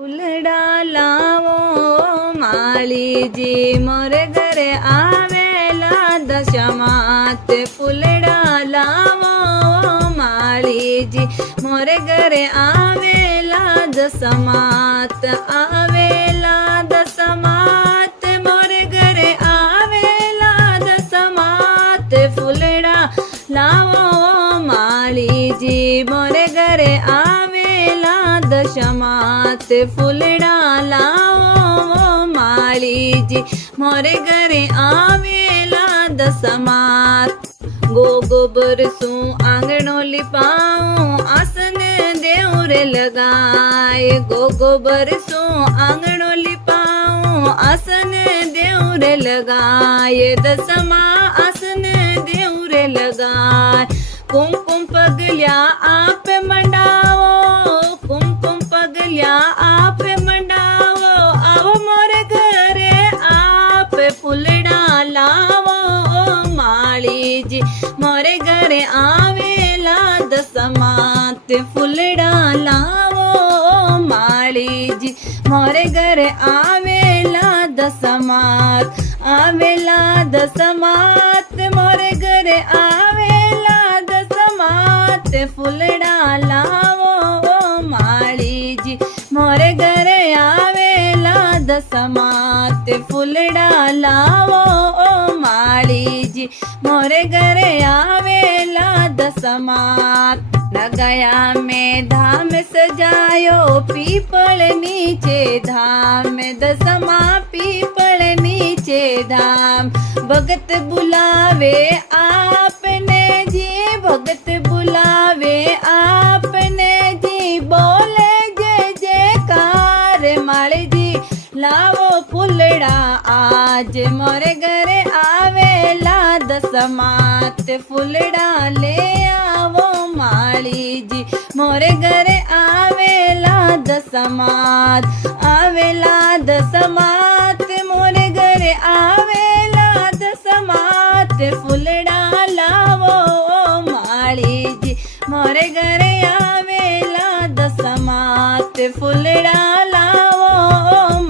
ફૂલડા લાવો માળીજી મોરે ઘરે આવેલા દશમાત ફૂલડા લાવો માળીજી મોરે ઘરે આવેલા દશમાત મોરે ઘરે આવેલા દશમાત ફૂલડા લાવો માળીજી મોરે ઘરે આવેલા દશમાત ફૂલડા લાવો માળીજી મોરે ઘરે આવેલા દશમાત ગોબર શું આંગણો લીપાઉં આસન દેવરે લગાય ગોબર શું આંગણો લીપાઉં આસન દેવરે લગાય દશમા આસન દેવરે લગાય કુમકુમ પગલ્યા આપે મંડાવો કુમકુમ પગલ્યા આપે મંડાવો આવો મોરે ઘરે આપે ફૂલડા લાવો માળીજી મોરે ઘરે આવેલા દશમાત ફૂલડા લાવો માળીજી મોરે ઘરે આવેલા દશમાત મોરે ઘરે આવેલા દશમાત ફૂલડા લાવો માળીજી મોરે ઘરે આવેલા દશમાત ફૂલડા લાવો માળીજી મોરે ઘરે આવેલા દશમાત लगाया में धाम सजायो पीपल नीचे धाम दशमा पीपल नीचे धाम भगत बुलावे आपने जी भगत बुलावे आपने जी बोले जय जयकार माळीजी लावो फूलड़ा आज मोरे घरे आवेला दशमात फूलड़ा ले आवो माळीजी मोरे घरे आवेला दशमात मोरे घरे आवेला दशमात फूलड़ा लावो माळीजी मोरे घरे आवेला दशमात फूलड़ा लावो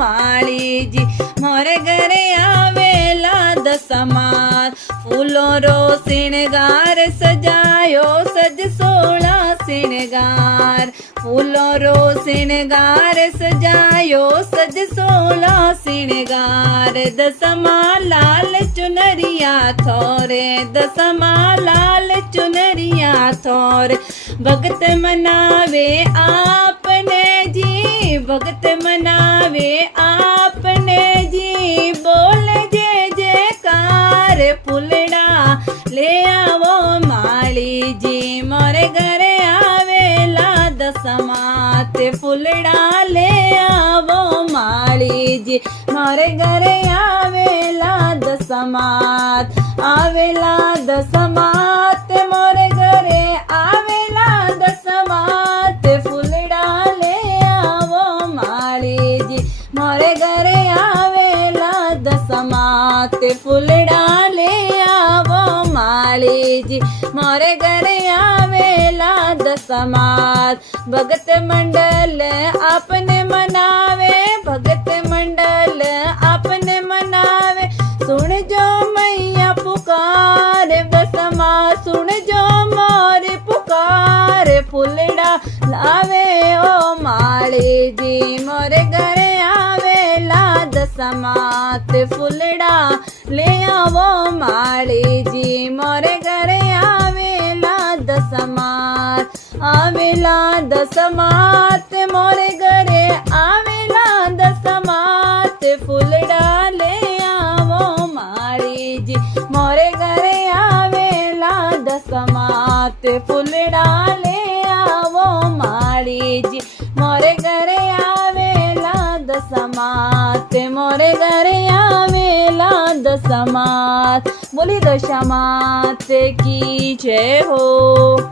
माळीजी मोरे घरे आवेला दशमात फूलों रो श्रृंगार सजायो सज सोला श्रृंगार फूलों रो श्रृंगार सजायो सज सोला श्रृंगार दशमा लाल चुनरिया थोरे दशमा लाल चुनरिया थोरे भगत मनावे आपने जी भगत मनावे आपने जी बोले जय जयकार फूलड़ा ले आवो माळीजी मोरे घरे आवेला दशमात फूलड़ा ले आवो माळीजी मोरे घरे आवेला दशमात मोरे घरे आवेला दशमात फूलड़ा ले आवो माळीजी मोरे घरे आवेला दशमात फूलड़ा ले आवो माळीजी मोरे घरे आवेला दशमात भगत मंडल आपने मनावे भगत मंडल आपने मनावे सुन जो मैया पुकार दशमा सुन जो मोरे पुकार फूलड़ा लावे ओ माळीजी मोरे घरे आवेला दशमात फूलड़ा ले आवो माळीजी मोरे घरे आवेला दशमात मोरे घरे आवेला दशमात फूलड़ा ले आवो माळीजी मोरे घरे आवेला दशमात फूलड़ा ले आवो माळीजी मोरे घरे आवेला दशमात मोरे घरे आवेला दशमात बोली दशमात की जय हो।